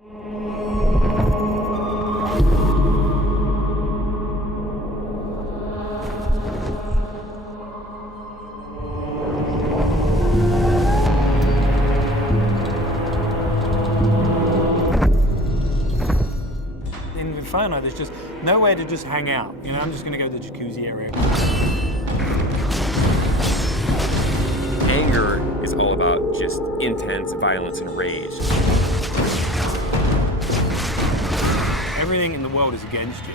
In Inferno, there's just nowhere to just hang out. You know, I'm just gonna go to the jacuzzi area. Anger is all about just intense violence and rage. Everything in the world is against you.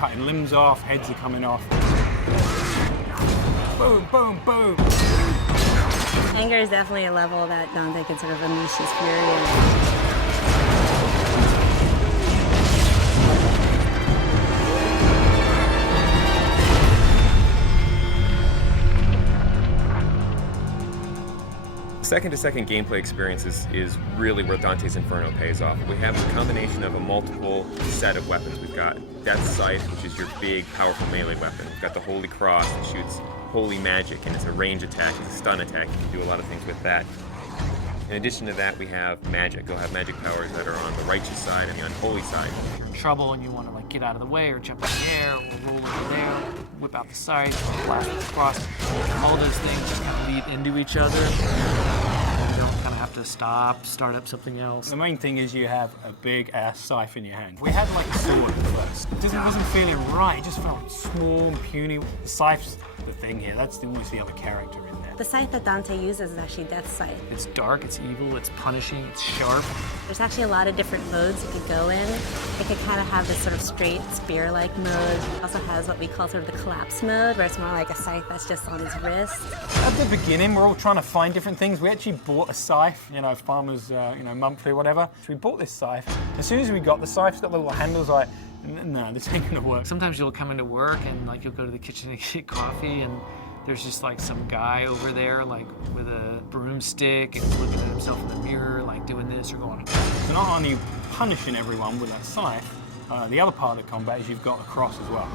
Cutting limbs off, heads are coming off. Boom, boom, boom. Anger is definitely a level that Dante can sort of unleash his fury in. Second-to-second gameplay experience is really where Dante's Inferno pays off. We have a combination of a multiple set of weapons. We've got Death's Scythe, which is your big, powerful melee weapon. We've got the Holy Cross that shoots holy magic, and it's a range attack, it's a stun attack. You can do a lot of things with that. In addition to that, we have magic. You'll have magic powers that are on the righteous side and the unholy side. If you're in trouble and you want to like get out of the way or jump in the air or roll over there, whip out the scythe, blast across, all those things just kind of lead into each other. You don't kind of have to stop, start up something else. The main thing is you have a big ass scythe in your hand. We had like a sword at first. It wasn't feeling right, it just felt small and puny. The scythe's the thing here, that's almost the other character in there. The scythe that Dante uses is actually Death's Scythe. It's dark, it's evil, it's punishing, it's sharp. There's actually a lot of different modes you could go in. It could kind of have this sort of straight spear-like mode. It also has what we call sort of the collapse mode, where it's more like a scythe that's just on his wrist. At the beginning, we're all trying to find different things. We actually bought a scythe, you know, farmers, monthly or whatever. So we bought this scythe. As soon as we got the scythe, it's got the little handles like, no, this ain't gonna work. Sometimes you'll come into work and like you'll go to the kitchen to get coffee and there's just like some guy over there like with a broomstick and looking at himself in the mirror like doing this or going. So not only punishing everyone with that scythe, the other part of combat is you've got a cross as well.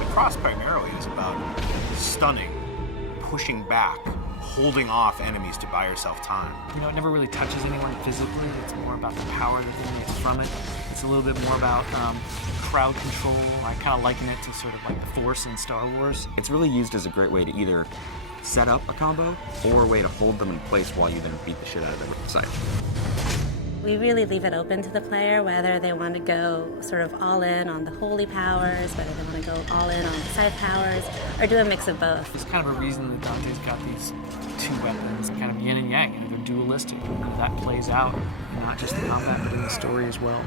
The cross primarily is about stunning, pushing back, holding off enemies to buy yourself time. You know, it never really touches anyone physically. It's more about the power that emanates from it. It's a little bit more about crowd control. I kind of liken it to sort of like the Force in Star Wars. It's really used as a great way to either set up a combo or a way to hold them in place while you then beat the shit out of them with the scythe. We really leave it open to the player whether they want to go sort of all in on the holy powers, whether they want to go all in on the scythe powers, or do a mix of both. There's kind of a reason that Dante's got these two weapons, kind of yin and yang. You know, they're dualistic. And that plays out in not just the combat, but in the story as well.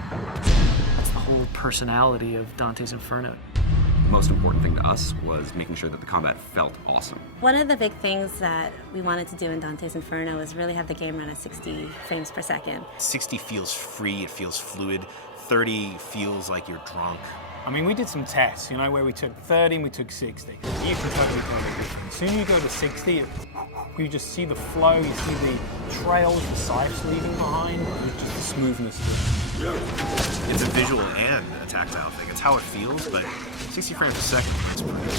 That's the whole personality of Dante's Inferno. The most important thing to us was making sure that the combat felt awesome. One of the big things that we wanted to do in Dante's Inferno was really have the game run at 60 frames per second. 60 feels free, it feels fluid. 30 feels like you're drunk. I mean, we did some tests, you know, where we took 30 and we took 60. You can totally tell the difference. As soon as you go to 60, you just see the flow, you see the trails the scythes leaving behind, just the smoothness of it. It's a visual and a tactile thing. It's how it feels, but 60 frames a second is pretty good.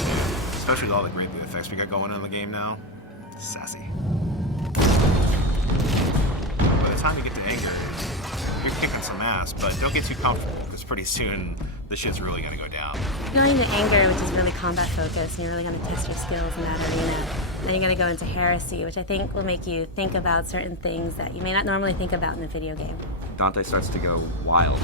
Especially with all the great effects we got going on in the game now. Sassy. By the time you get to anger, you're kicking some ass, but don't get too comfortable, because pretty soon the shit's really gonna go down. Going to anger, which is really combat focused, and you're really going to test your skills in that arena. Then you're going to go into heresy, which I think will make you think about certain things that you may not normally think about in a video game. Dante starts to go wild.